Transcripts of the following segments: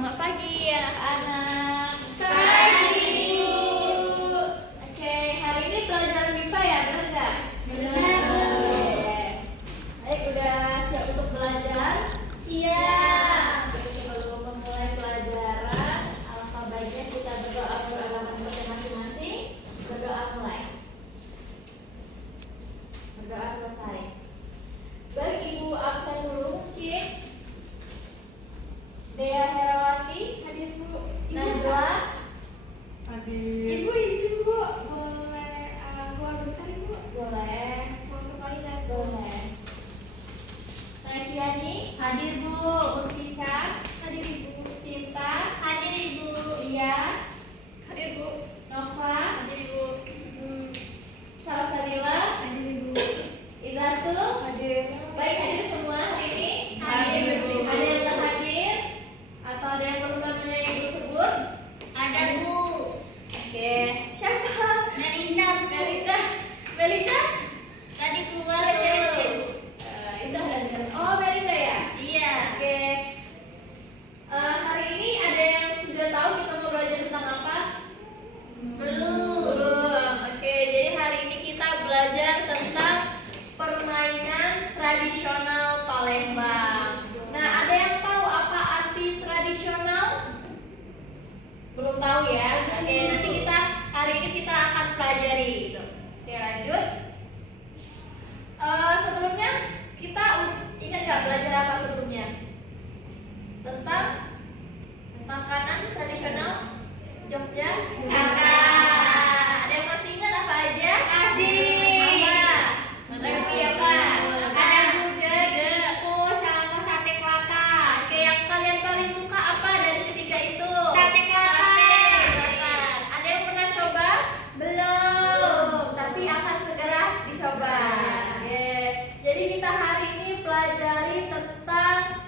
Selamat pagi anak-anak. Pagi, Bu. Oke, hari ini pelajaran MIPA ya, benar nggak? Benar. Oke. Baik, udah siap untuk belajar? Siap. Oke, sebelum memulai pelajaran, alangkah baiknya kita berdoa beralaman kepada masing-masing. Berdoa mulai. Berdoa selesai. Baik, Ibu absen dulu mungkin. Dea Herawati, hadir Bu. Najwa, Hadir. Ibu izin, Bu. Boleh keluar bentar, Ibu? boleh. Mau ke toilet? Boleh. Reviani, hadir Bu. Musika, Hadir, Ibu. Sinta, Hadir, Ibu. Lia, Hadir, Bu. Nova, Hadir, Ibu. Salsabila, Hadir, Ibu. Izatul. Hadir. Baik, hadir semua hari ini? Hadir, Bu. Ada yang nggak hadir? Atau ada yang perlu namanya Ibu sebut? Ada, Bu. Oke, siapa? Melinda, Bu. Melita. Melita? Tadi keluar WC, Bu. Itu ada. Oh, Melinda ya? Iya. Oke. Hari ini ada yang sudah tahu kita mau belajar tentang apa? Belum. Oke, jadi hari ini kita belajar tentang permainan tradisional Palembang. Nah, ada yang tahu apa arti tradisional? Belum tahu ya? Oke, nanti kita hari ini kita akan pelajari gitu. Oke, lanjut. Sebelumnya kita ingat nggak belajar apa sebelumnya? Tentang makanan tradisional Jogja. Ada yang masih ingat apa aja? Apa? Revi apa? Ada gudeg, kukus, sama sate kelata. Oke, yang kalian paling suka apa dari ketiga itu? Sate kelata. Ada yang pernah coba? Belum, tapi akan segera dicoba. Oke. Jadi kita hari ini pelajari tentang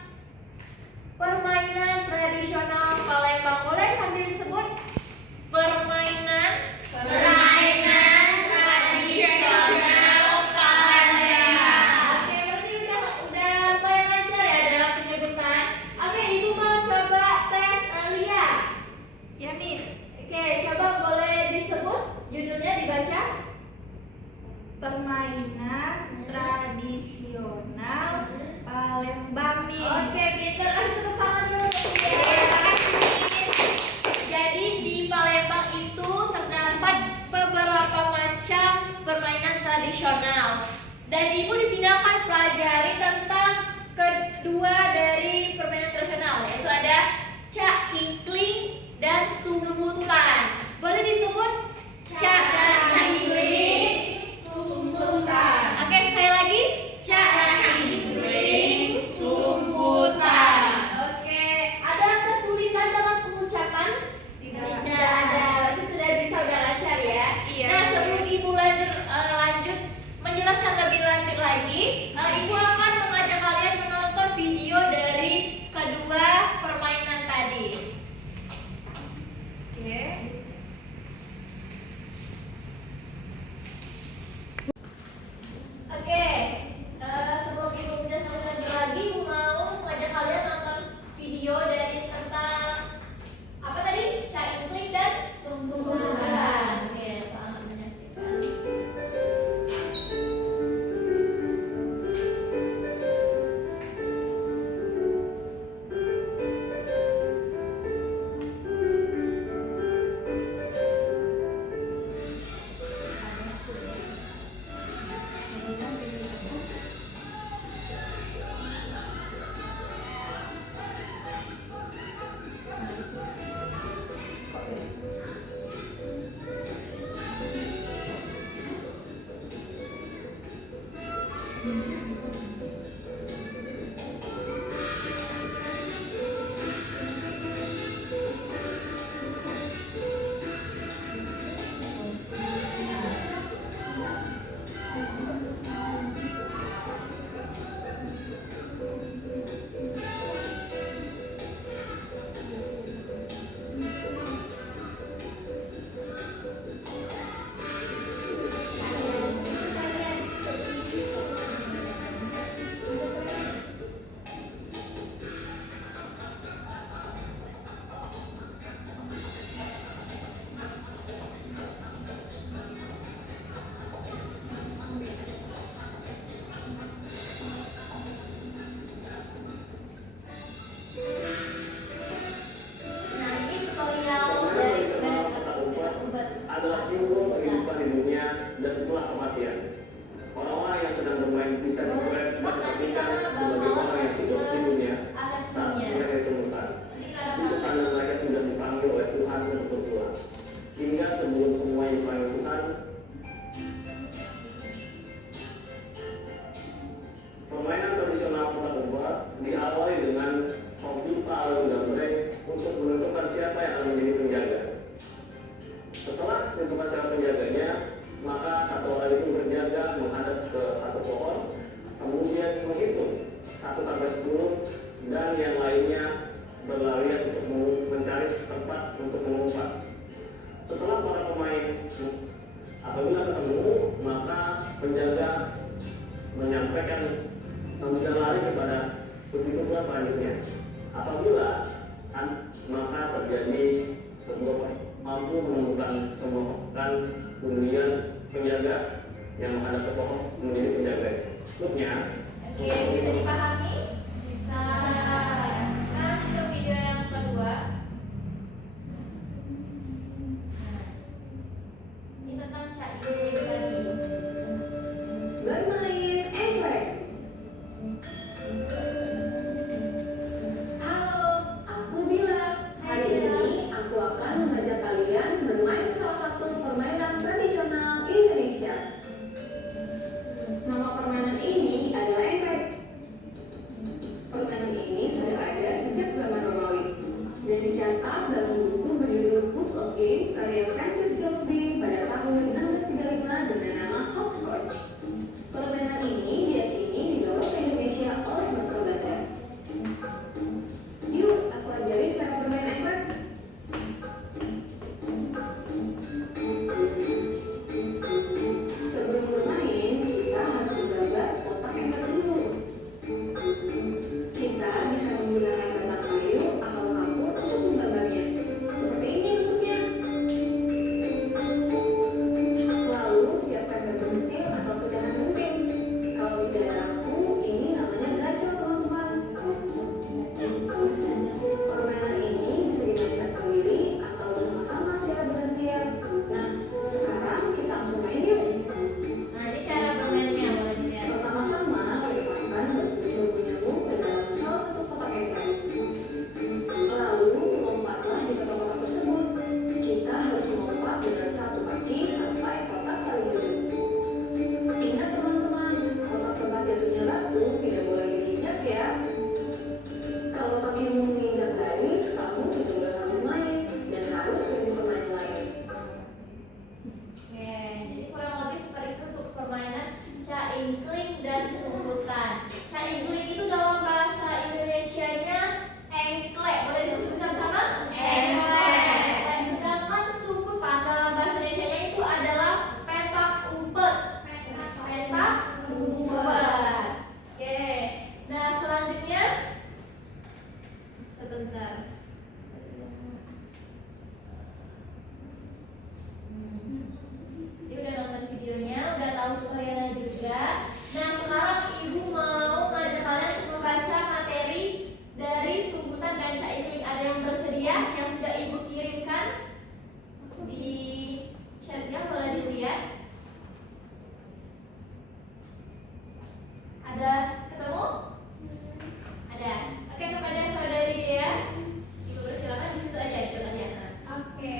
permainan tradisional Palembang. Boleh sambil disebut permainan tradisional Palembang. Oke, berarti udah lumayan lancar ya dalam penyebutan. Oke, Ibu mau coba tes Lia. Ya, Miss. Oke, coba boleh disebut judulnya dibaca. Permainan tradisional Palembang, Miss. Oke, pinter. Kasih tepuk tangan dulu untuk Lia. Jadi di Palembang itu terdapat beberapa macam permainan tradisional. Dan Ibu di sini akan pelajari tentang kedua dari permainan tradisional, yaitu ada cak ingkling dan sumbutan. Boleh disebut cak ingkling, sumbutan. Oke, sekali lagi cak ingkling, sumbutan. Oke, ada kesulitan dalam pengucapan? Tidak ada. Berarti sudah bisa udah lancar ya. Iya. Nah, sebelum Ibu lanjut menjelaskan lebih lanjut lagi, Ibu akan mengajak kalian menonton video dari lainnya berlarian untuk mencari tempat untuk mengumpat. Setelah para pemain apabila ketemu, maka penjaga menyampaikan tanggal lari kepada begitu pula selanjutnya. Apabila maka terjadi sebuah mampu menemukan sebuah kemudian penjaga yang menghadap ke pohon menjadi penjaga. Maksudnya, Oke, bisa dipahami? Bisa. Lanjut ke video yang kedua. Nah, ini tentang caimin tadi. Bermain engklek. Halo, aku Bila. Hari ini aku akan mengajak kalian bermain salah satu permainan tradisional Indonesia. Nama permainan ini adalah engklek. Permainan ini sudah ada sejak zaman Romawi dan dicatat dalam buku berjudul Books of Game karya Francis Gilby pada tahun 1635 dengan nama Hopscotch. Permainan ini diyakini dibawa ke Indonesia oleh bangsa Belanda. Yuk, aku ajari cara bermain engklek. Sebelum bermain, kita harus menggambar kotak engklek dulu. Kita bisa menggunakan batang kayu atau kapur untuk menggambarnya. Seperti ini bentuknya. Lalu siapkan batu kecil atau pecahan penting. Kalau di daerahku ini namanya gacor, teman-teman. Permainan ini bisa dimainkan sendiri atau bersama-sama secara bergantian. Nah, sekarang kita langsung main yuk. Nah, ini cara bermainnya, boleh dilihat. Pertama-tama, lemparkan batu kecil punyamu ke dalam salah satu kotak engklek. Lalu, lompatlah di kotak-kotak tersebut. Kita harus melompat dengan satu kaki sampai kotak paling ujung. Ingat teman-teman, kotak tempat jatuhnya batu tidak boleh diinjak ya. Kalau kakimu menginjak garis, kamu tidak boleh lanjut main dan harus ganti pemain lain. Oke, jadi kurang lebih seperti itu untuk permainan caingkling dan sumputan. Caingkling itu dalam bahasa Indonesianya engklek. Boleh disebut sama? Engklek. Sedangkan sumputan dalam bahasa Indonesianya itu adalah petak umpet. Petak umpet. Oke. Nah, selanjutnya sebentar. Dia udah nonton videonya, udah tahu tutorialnya juga. Nah, sekarang ibu mau ngajak kalian untuk membaca materi dari sumputan dan caingkling. Ada yang bersedia yang sudah ibu kirimkan di chatnya, boleh dilihat. Ada ketemu? Ada. Oke, kepada saudari dia, ibu persilakan di situ aja, di depannya. Oke,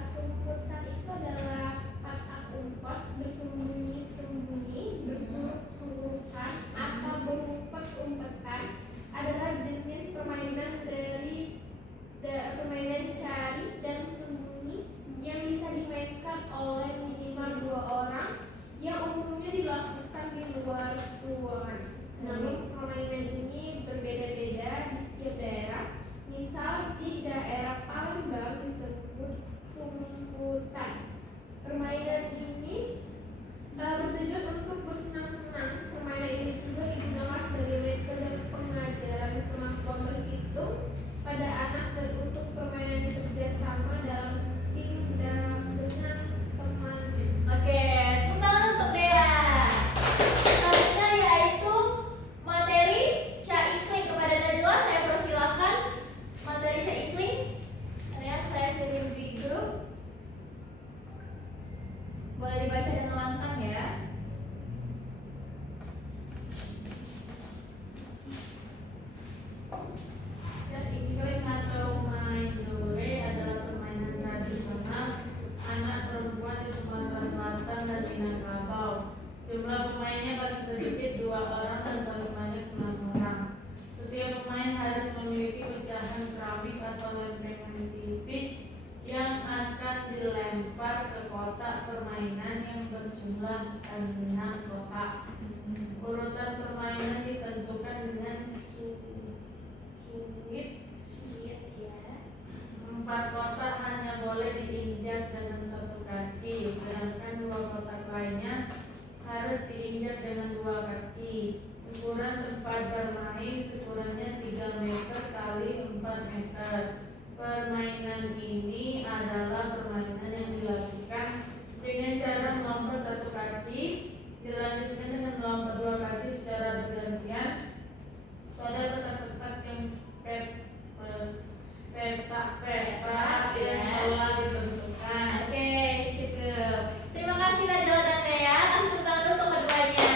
sumputan itu adalah patak umpet, bersembunyi-sembunyi, bersurut-surutan, atau berumpet-umpetan. Adalah jenis permainan dari permainan cari dan sembunyi yang bisa dimainkan oleh minimal 2 orang yang umumnya dilakukan di luar ruangan. Namun permainan ini berbeda-beda di setiap daerah. Misal di daerah Palembang disebut sumputan. Permainan ini bertujuan untuk bersenang-senang. Permainan ini juga digunakan sebagai metode pengajaran kemampuan berhitung pada anak dan untuk permainan yang kerjasama dalam tim dan dengan temannya. Oke, tepuk tangan untuk Dea. Selanjutnya yaitu materi caingkling. Kepada Najwa saya persilakan materi caingkling. Ya, saya kirim di grup. Boleh dibaca dengan lantang ya. Caingkling atau main dore adalah permainan tradisional anak perempuan di Sumatera Selatan dan Minangkabau. Jumlah pemainnya paling sedikit 2 orang dan paling banyak 6 orang. Setiap pemain harus memiliki pecahan keramik atau lempengan tipis yang akan dilempar ke kotak permainan yang berjumlah 6 kotak. Urutan permainan ditentukan dengan suit 4 kotak hanya boleh diinjak dengan 1 kaki, sedangkan 2 kotak lainnya harus diinjak dengan 2 kaki. Ukuran tempat bermain sekurangnya 3 meter kali 4 meter. Permainan ini adalah permainan yang dilakukan dengan cara melompat 1 kaki, dilanjutkan dengan melompat 2 kaki secara bergantian pada kotak-kotak yang petak yang telah ditentukan. Oke, cukup. Terima kasih Najwa dan Rea. Kasih tepuk tangan dulu untuk keduanya.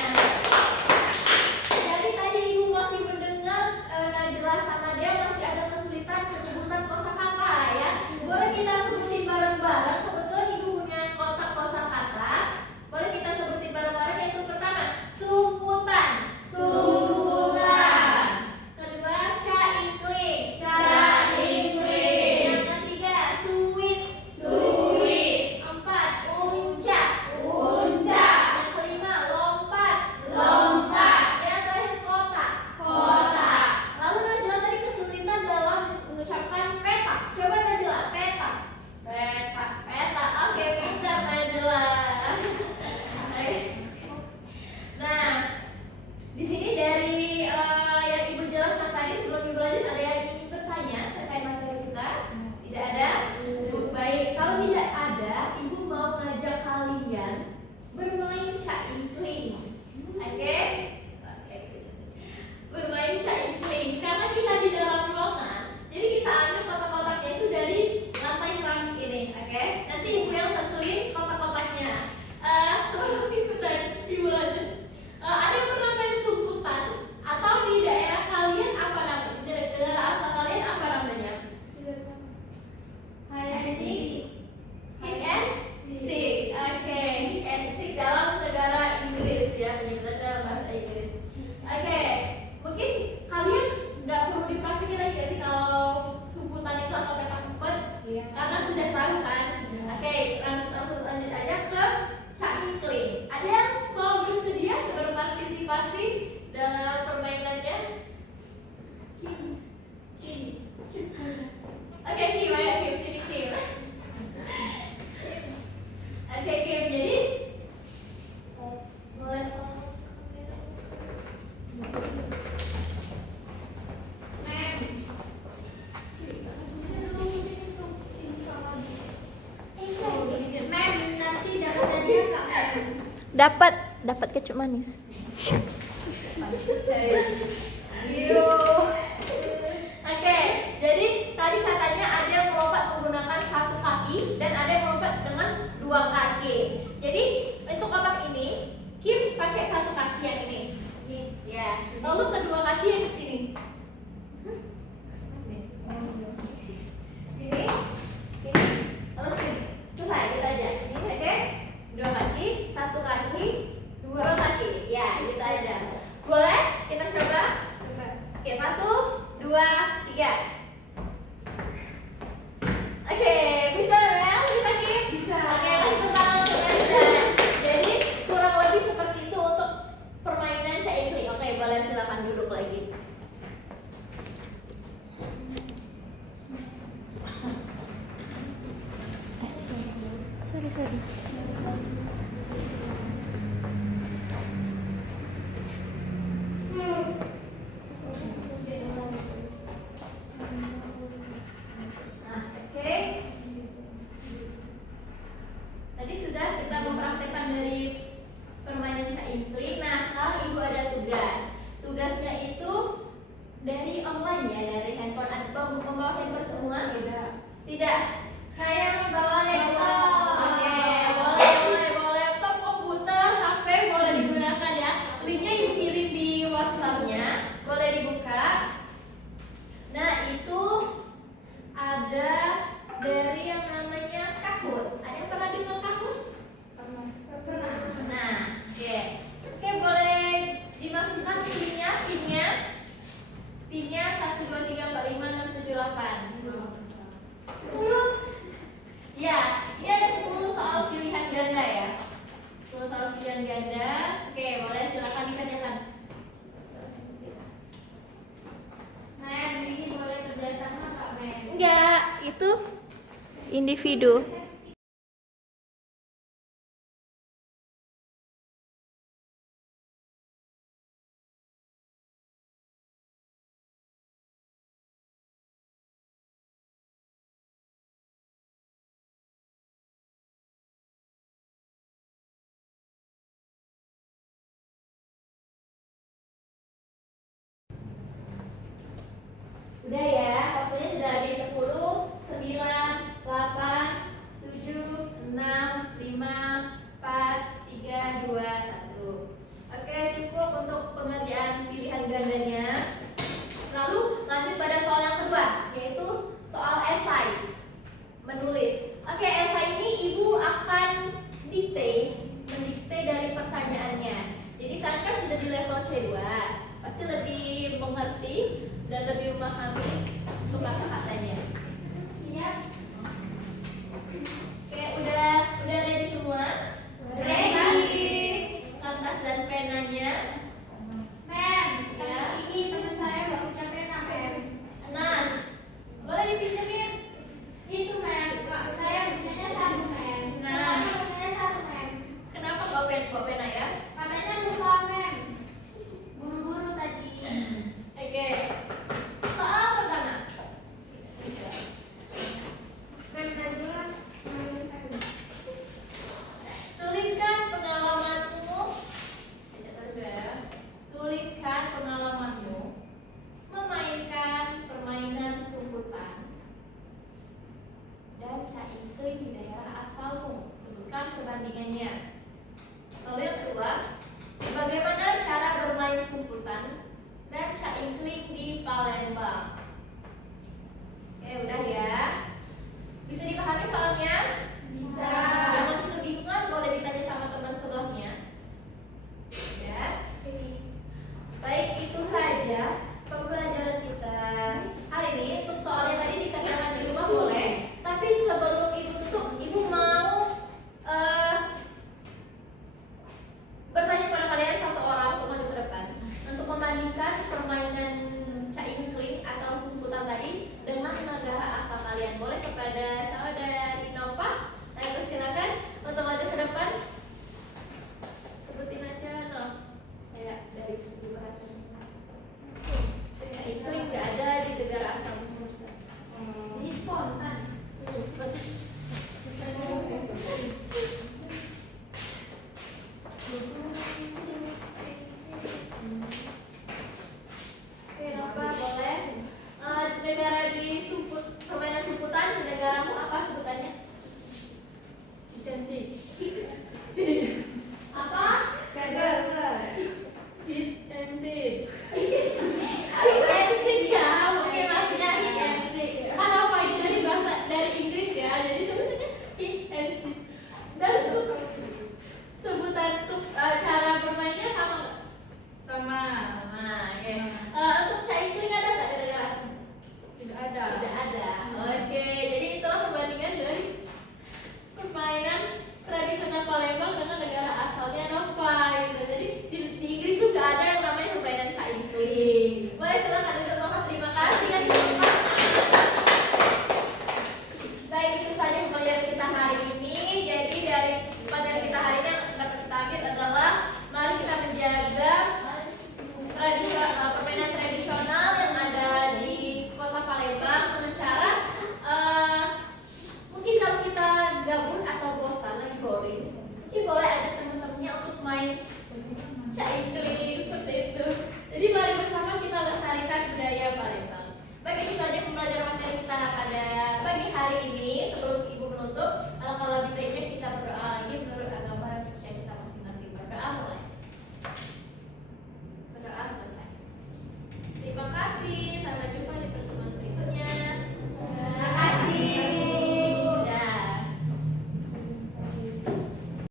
Jadi tadi ibu masih mendengar Najwa sama Dea masih ada kesulitan penyebutan kosakata ya. Boleh kita sebutin bareng-bareng. Kebetulan ibu punya kotak kosakata. Boleh kita sebutin bareng-bareng. Yaitu pertama, sumputan. Sumputan. Kedua, caingkling. Yang ketiga, suwit. Empat, uncak. Yang kelima, lompat. Yang terakhir, kotak. Lalu Najwa tadi kesulitan dalam mengucapkan petak. Coba Najwa, petak. Oke, pintar Najwa. Nah, di sini dari yang ibu jelaskan tadi sebelum ibu lanjut, ada yang ingin bertanya terkait materi kita? Tidak ada? Baik, kalau tidak ada, ibu mau ngajak kalian bermain caingkling. Oke? Bermain caingkling. Karena kita di dalam ruangan, jadi kita ambil kotak-kotaknya itu dari lantai keramik ini. Oke? Nanti ibu yang tentuin kotak-kotaknya. Sebelum ibu lanjut, ada yang pernah main sumputan atau di daerah kalian apa namanya? Di daerah asal kalian apa namanya? Hide and seek. Oke, hide and seek dalam negara Inggris ya, penyebutan dalam bahasa Inggris. Oke, mungkin kalian nggak perlu dipraktikin lagi nggak sih kalau sumputan itu atau petak umpet? Karena sudah tahu kan? Oke, langsung lanjut aja ke caingkling. Ada yang mau bersedia untuk berpartisipasi dalam permainannya? Kim. Oke, Kim, ayo Kim, sini Kim. Oke, Kim, jadi boleh dapat kecup manis. Oke, jadi tadi katanya ada yang melompat menggunakan 1 kaki dan ada yang melompat dengan 2 kaki. Jadi untuk kotak ini, Kim pakai 1 kaki yang ini. Ya, lalu kedua kaki yang ke sini. Ini, lalu sini. Selesai, gitu aja. Ini oke? 2 kaki, 1 kaki, 2 kaki. Ya, gitu aja. Boleh? Kita coba. Oke, 1, 2, 3. Oke, bisa Mel? Bisa Kim? Bisa. Oke, lanjut tangan aja. Jadi kurang lebih seperti itu untuk permainan caingkling. Oke, boleh silakan duduk lagi. Sorry. Nah, oke. Tadi sudah kita mempraktekkan dari permainan caingkling. Nah, sekarang ibu ada tugas. Tugasnya itu dari online ya, dari handphone. Ada membawa handphone semua? Tidak. Saya membawa laptop. Oke, boleh laptop, komputer, HP boleh digunakan ya. Linknya ibu kirim di WhatsApp-nya, boleh dibuka. Nah, itu ada dari yang namanya Kahoot. Ada yang pernah dengar Kahoot? Pernah. Nah, oke, boleh dimasukkan pinnya 1, 2, 3, 4, 5, 6, 7, 8. 10. Ya, ini ada 10 soal pilihan ganda ya. 10 soal pilihan ganda. Oke, boleh silakan dikerjakan. Men, ini boleh kerjasama nggak, Men? Enggak, itu individu. Udah ya, waktunya sudah habis. 10, 9, 8, 7, 6, 5, 4, 3, 2, 1. Oke, cukup untuk pengerjaan pilihan gandanya. Lalu lanjut pada soal yang kedua, yaitu soal esai, menulis. Oke, esai ini ibu akan mendikte dari pertanyaannya. Jadi kalian kan sudah di level C2, pasti lebih mengerti dan lebih memahami untuk kata-katanya. Siap? Oke, udah ready semua? Ready. Kertas dan penanya. Mem, Ya. ini teman saya nggak punya pena, Mem. Nah, boleh dipinjemin? Itu, Mem. Kak, saya bisanya satu, Mem. Nah. Saya satu, Mem. Kenapa kok pena ya? Katanya lupa, Mem. Buru-buru tadi. Oke. Soal pertama. Mem, tadi lah. Tuliskan pengalamanmu. Saya catat dulu ya. Tuliskan pengalamanmu memainkan permainan sumputan dan caingkling di daerah asalmu. Sebutkan perbandingannya. Lalu yang kedua, bagaimana cara bermain sumputan dan caingkling di Palembang? Oke, udah ya. Bisa dipahami soalnya? Bisa. Yang masih kebingungan boleh ditanya sama teman sebelahnya. Ya. Baik, itu saja pembelajaran kita hari ini. Untuk soalnya tadi dikerjakan di rumah boleh, tapi sebelum ibu tutup, ibu mau bertanya pada kalian satu orang untuk maju ke depan untuk membandingkan permainan caingkling atau sumputan tadi dengan negara asal kalian. Boleh kepada saudari Nova. Saya persilakan untuk maju ke depan. Sebutin aja Nov. Kayak dari segi bahasa. Caingkling nggak ada di negara asalmu. Ini spontan. Seperti Oke, Nova boleh. Negara di permainan sumputan di negaramu apa sebutannya? Apa? Hit and seek. Hit and seek ya, mungkin maksudnya hit and seek. Kan Nova itu dari Inggris ya, jadi sebenarnya hit and seek. Dan sebutan untuk cara bermainnya sama nggak? Sama. Sama, oke. Untuk caingkling ada nggak di negara asing? Tidak ada. Tidak ada. Oke, jadi itulah perbandingan dari permainan tradisional Palembang dengan negara asalnya Nova gitu. Jadi di Inggris tuh gak ada yang namanya permainan caingkling. Boleh silakan duduk Nova, terima kasih ya Nova. Baik, itu saja pembelajaran kita hari ini. Jadi dari materi kita hari ini yang dapat kita ambil adalah mari kita menjaga permainan tradisional yang ada di kota Palembang dengan cara mungkin kalau kita gabut atau bosan lagi boring, mungkin boleh ajak teman-temannya untuk main caingkling seperti itu. Jadi mari bersama